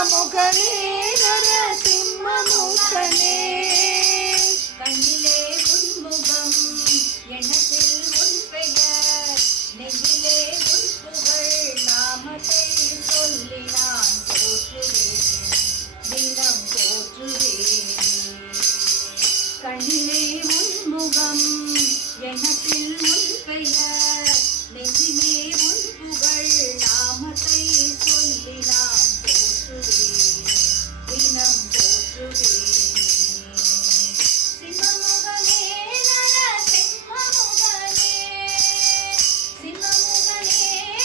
சிம்மமுகனே நரசிம்மமுகனே கண்ணிலே உன்முகம் எண்ணத்தில் உன் பெயர் நெஞ்சிலே உன் புகழ் நாமத்தை சொல்லி நான் போற்றுவேன் தினம் போற்றுவேன் கண்ணிலே உன்முகம் எண்ணத்தில் உன் பெயர் நெஞ்சிலே உன் புகழ் நாமத்தை சொல்லி நான் போற்றுவேன் தினம் போற்றுவேன் சிம்மமுகனே நரசிம்மமுகனே சிம்மமுகனே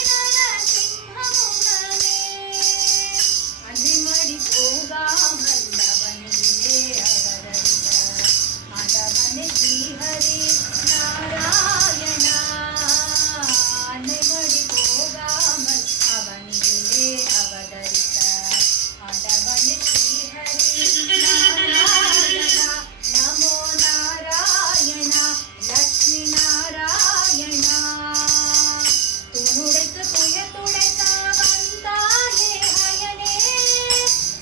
நரசிம்மமுகனே அன்னைமடி போகாமல் அவனிலே அவதரித்த ஆண்டவனே ஸ்ரீஹரி நாராயணா அன்னைமடி போகாமல் அவனிலே அவதரித்த ஆண்டவனே ஸ்ரீஹரி நாராயணா நமோ நாராயணா லக்ஷ்மி நாராயணா துணுடைத்து துயர் துடைக்க வந்தாயே ஹயனே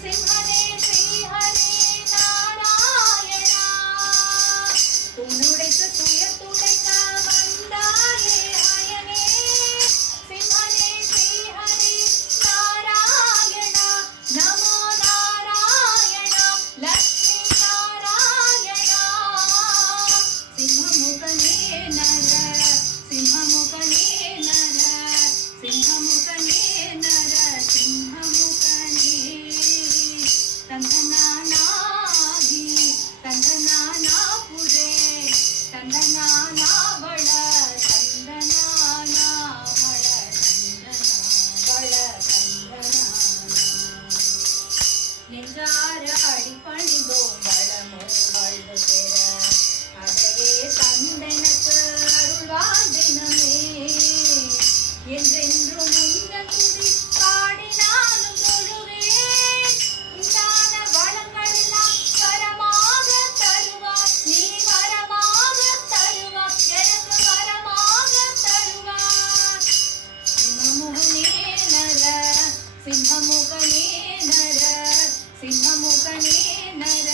சிம்ஹனே ஸ்ரீஹரி நாராயணா துணுடைத்து துயர் துடைக்க வந்தாயே ஹயனே சிம்ஹனே ஸ்ரீஹரி நாராயணா நமோ நாராயணா லக்ஷ்மி நாராயணா சிம்மமுகனே நர சிம்மமுகனே நர சிம்மமுகனே நர சிம்மமுகனே தந்தனானாகி தந்தனானாபுரே தந்தனானாவள தந்தனானாவள தந்தனாவள தந்தனானா நெஞ்சார அடிப்பணிந்தோம் வளமும் வாழ்வு பெற அதையே தந்தனக்கு அருள்வாய் தினமே என்றென்றும் உந்தன் துதி பாடினாலும் தொழுவேன் உண்டான வளங்களெல்லாம் வரமாக தருவாய் நீ வரமாக தருவாய் எனக்கு வரமாக தருவாய் சிம்மமுகனே நர சிம்மமுகனே நர சிம்மமுகனே நர